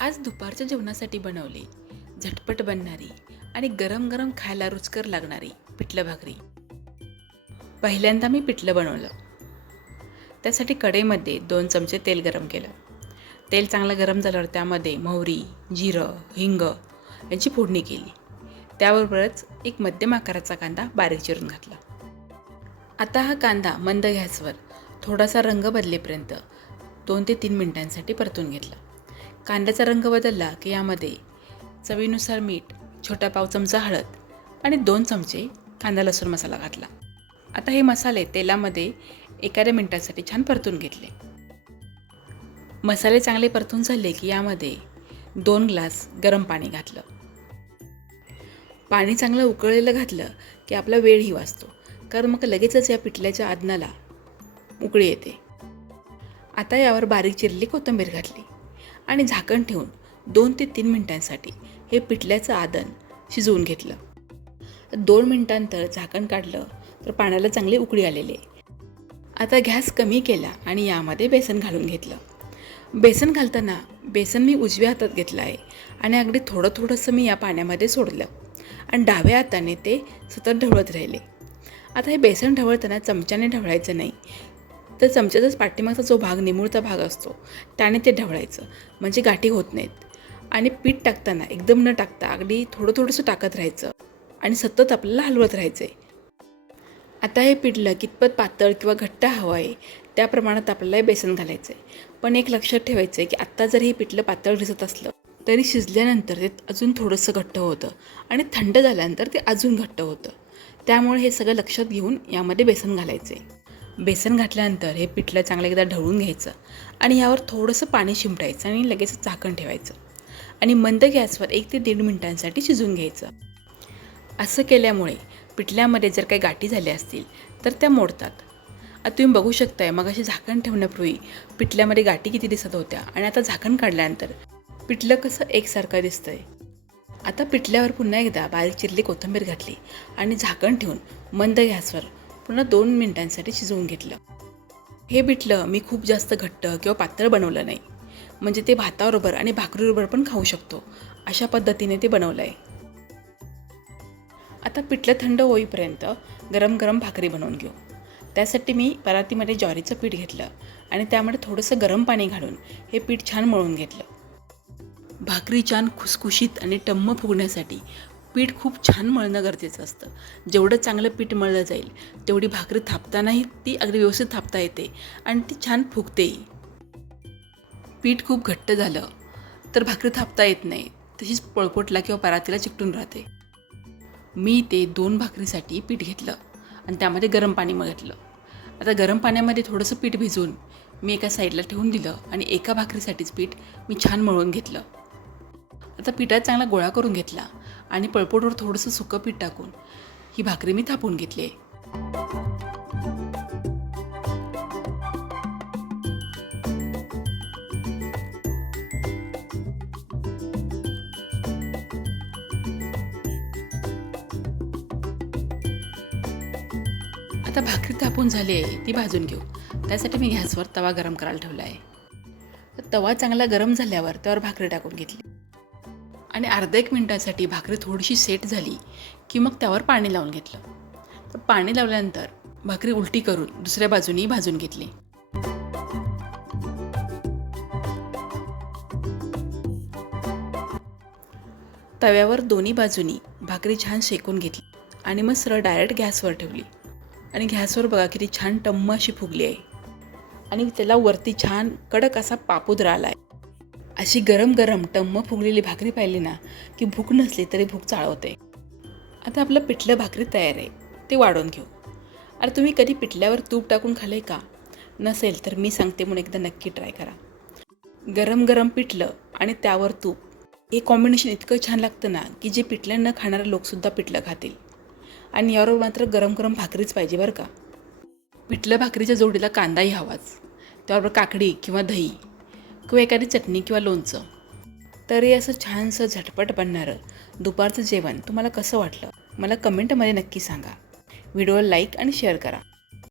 आज दुपारच्या जेवणासाठी बनवली झटपट बनणारी आणि गरम गरम खायला रुचकर लागणारी पिठलं भाकरी. पहिल्यांदा मी पिठलं बनवलं. त्यासाठी कढईमध्ये 2 चमचे तेल गरम केलं. तेल चांगलं गरम झाल्यावर त्यामध्ये मोहरी, जिरं, हिंग यांची फोडणी केली. त्याबरोबरच एक मध्यम आकाराचा कांदा बारीक चिरून घातला. आता हा कांदा मंद गॅसवर थोडासा रंग बदलेपर्यंत 2 ते 3 मिनिटांसाठी परतून घेतला. कांद्याचा रंग बदलला की यामध्ये चवीनुसार मीठ, छोटा पाव चमचा हळद आणि 2 चमचे कांदा लसूण मसाला घातला. आता हे मसाले तेलामध्ये एखाद्या मिनिटासाठी छान परतून घेतले. मसाले चांगले परतून झाले की यामध्ये 2 ग्लास गरम पाणी घातलं. पाणी चांगलं उकळलेलं घातलं की आपला वेळही वाचतो, कारण मग लगेचच या पिठल्याच्या आदनाला उकळी येते. आता यावर बारीक चिरलेली कोथिंबीर घातली आणि झाकण ठेवून 2 ते 3 मिनिटांसाठी हे पिठल्याचं आदन शिजवून घेतलं. 2 मिनिटांनंतर झाकण काढलं तर पाण्याला चांगली उकळी आलेली. आता गॅस कमी केला आणि यामध्ये बेसन घालून घेतलं. बेसन घालताना बेसन मी उजव्या हातात घेतलं आहे आणि अगदी थोडंसं मी या पाण्यामध्ये सोडलं आणि डाव्या हाताने ते सतत ढवळत राहिले. आता हे बेसन ढवळताना चमच्याने ढवळायचं नाही, तर चमच्याचाच पाठीमागचा जो भाग निमुळता भाग असतो त्याने ते ढवळायचं, म्हणजे गाठी होत नाहीत. आणि पीठ टाकताना एकदम न टाकता अगदी थोडंसं टाकत राहायचं आणि सतत आपल्याला हलवत राहायचं आहे. आता हे पिठलं कितपत पातळ किंवा घट्ट हवं आहे त्या प्रमाणात आपल्याला हे बेसन घालायचं आहे. पण एक लक्षात ठेवायचं आहे की आत्ता जर हे पिठलं पातळ दिसत असलं तरी शिजल्यानंतर ते अजून थोडंसं घट्ट होतं आणि थंड झाल्यानंतर ते अजून घट्ट होतं. त्यामुळे हे सगळं लक्षात घेऊन यामध्ये बेसन घालायचं आहे. बेसन घातल्यानंतर हे पिठलं चांगलं एकदा ढवळून घ्यायचं आणि यावर थोडंसं पाणी शिंपडायचं आणि लगेच झाकण ठेवायचं आणि मंद गॅसवर 1 ते 1.5 मिनिटांसाठी शिजवून घ्यायचं. असं केल्यामुळे पिठल्यामध्ये जर काही गाठी झाल्या असतील तर त्या मोडतात. आता तुम्ही बघू शकताय मगाशी झाकण ठेवण्यापूर्वी पिठल्यामध्ये गाठी किती दिसत होत्या आणि आता झाकण काढल्यानंतर पिठलं कसं एकसारखं दिसतंय. आता पिठल्यावर पुन्हा एकदा बारीक चिरली कोथिंबीर घातली आणि झाकण ठेवून मंद गॅसवर पुन्हा 2 मिनिटांसाठी शिजवून घेतलं. हे पिठलं मी खूप जास्त घट्ट किंवा पातळ बनवलं नाही, म्हणजे ते भाताबरोबर आणि भाकरीबरोबर पण खाऊ शकतो अशा पद्धतीने ते बनवलं आहे. आता पिठलं थंड होईपर्यंत गरम गरम भाकरी बनवून घेऊ. त्यासाठी मी परातीमध्ये ज्वारीचं पीठ घेतलं आणि त्यामध्ये थोडंसं गरम पाणी घालून हे पीठ छान मळून घेतलं. भाकरी छान खुसखुशीत आणि टम्म फुगण्यासाठी पीठ खूप छान मळणं गरजेचं असतं. जेवढं चांगलं पीठ मळलं जाईल तेवढी भाकरी थापतानाही ती अगदी व्यवस्थित थापता येते आणि ती छान फुगतेही. पीठ खूप घट्ट झालं तर भाकरी थापता येत नाही, तशीच पळपोटला किंवा परातीला चिकटून राहते. मी ते 2 भाकरीसाठी पीठ घेतलं आणि त्यामध्ये गरम पाणी घातलं. आता गरम पाण्यामध्ये थोडंसं पीठ भिजवून मी एका साईडला ठेवून दिलं आणि एका भाकरीसाठीच पीठ मी छान मळून घेतलं. आता पिठात चांगला गोळा करून घेतला आणि पळपोटवर थोडंसं सुकं पीठ टाकून ही भाकरी मी थापून घेतली. आता भाकरी थापून झाली आहे ती भाजून घेऊ. त्यासाठी मी गॅसवर तवा गरम करायला ठेवला आहे. तर तवा चांगला गरम झाल्यावर त्यावर भाकरी टाकून घेतली आणि अर्धा 1 मिनिटासाठी भाकरी थोडीशी सेट झाली की मग त्यावर पाणी लावून घेतलं. तर पाणी लावल्यानंतर भाकरी उलटी करून दुसऱ्या बाजूनी भाजून घेतली. तव्यावर दोन्ही बाजूनी भाकरी छान शेकून घेतली आणि मग सरळ डायरेक्ट गॅसवर ठेवली आणि गॅसवर बघा किती छान टम्म अशी फुगली आहे आणि त्याला वरती छान कडक असा पापुद्रा आला आहे. अशी गरम गरम टम्म फुगलेली भाकरी पाहिली ना की भूक नसली तरी भूक चाळवते. आता आपलं पिठलं भाकरी तयार आहे, ते वाढून घेऊ. अरे तुम्ही कधी पिठल्यावर तूप टाकून खाल्ले का? नसेल तर मी सांगते म्हणून एकदा नक्की ट्राय करा. गरम गरम पिठलं आणि त्यावर तूप, हे कॉम्बिनेशन इतकं छान लागतं ना की जे पिठलं न खाणारे लोकसुद्धा पिठलं खातील. आणि यावर मात्र गरम गरम भाकरीच पाहिजे बरं का. पिठलं भाकरीच्या जोडीला कांदाही हवाच, त्याबरोबर काकडी किंवा दही किंवा एखादी चटणी किंवा लोणचं. तरी असं छानसं झटपट बनणारं दुपारचं जेवण तुम्हाला कसं वाटलं मला कमेंटमध्ये नक्की सांगा. व्हिडिओला लाईक आणि शेअर करा.